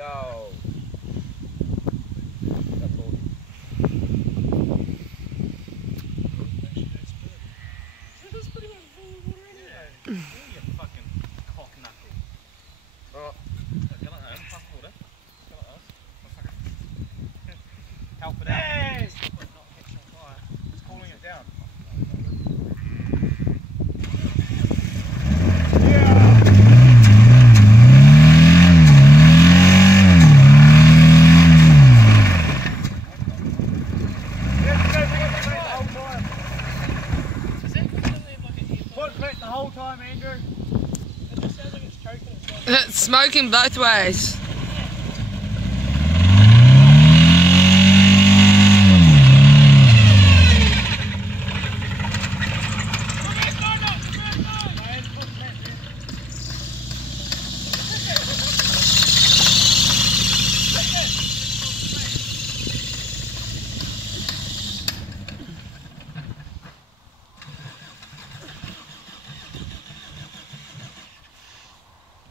Yo. That's all. That's pretty much full of water anyway. You fucking cock knuckle. Oh. Get like that. Pass water. Get like that. Help it out. Yes! Not catch on fire. It's cooling it down. The whole time, Andrew. It just sounds like it's choking itself. It's smoking both ways.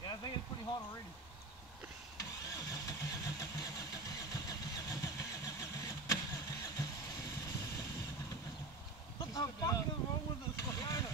I think it's pretty hot already. What the fuck is wrong with this banana?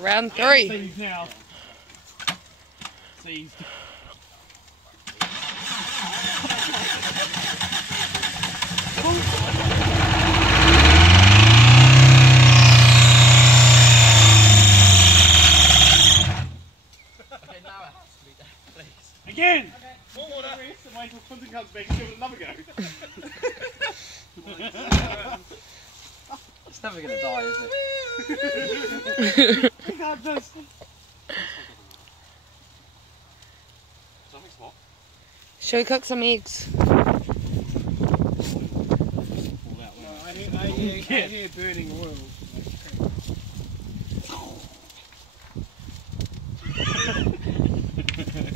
Round 3. Seized now. Seized. Okay, now it has to be there, please. Again! Okay, more water. Wait till Quentin comes back and give it another go. It's never going to die, is it? I can't just... Something's hot. Shall we cook some eggs? No, I hear burning oil.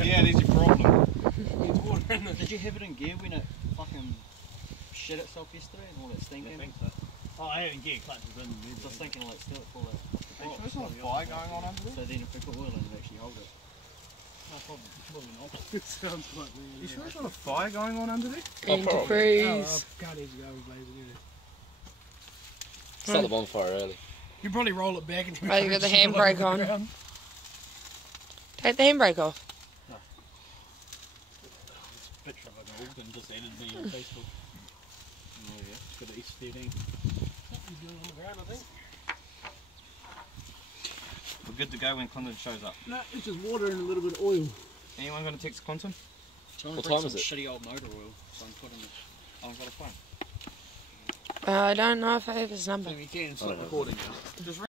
Yeah, there's your problem. It's water in the... Did you have it in gear when it fucking shit itself yesterday and all that stinking? I think so. Oh, I haven't gear clutches in the So I was thinking like still it full of... There's not a fire going on under there? So then if we put oil in it actually hold it. No, probably not. It sounds quite weird. You sure there's not a fire going on under there? Antifreeze. Can't easily go blazing in it. Start the bonfire early. You probably roll it back and Oh, you got the handbrake on. Take the handbrake off. Picture of an organ just added me on Facebook. Oh yeah. For the East 13. He's doing on the ground, I think. We're good to go when Clinton shows up. No, it's just water and a little bit of oil. Anyone going to text Clinton? What time is it? Shitty old motor oil. So I'm putting it. I've got a phone. I don't know if I have his number. You can stop recording now. Just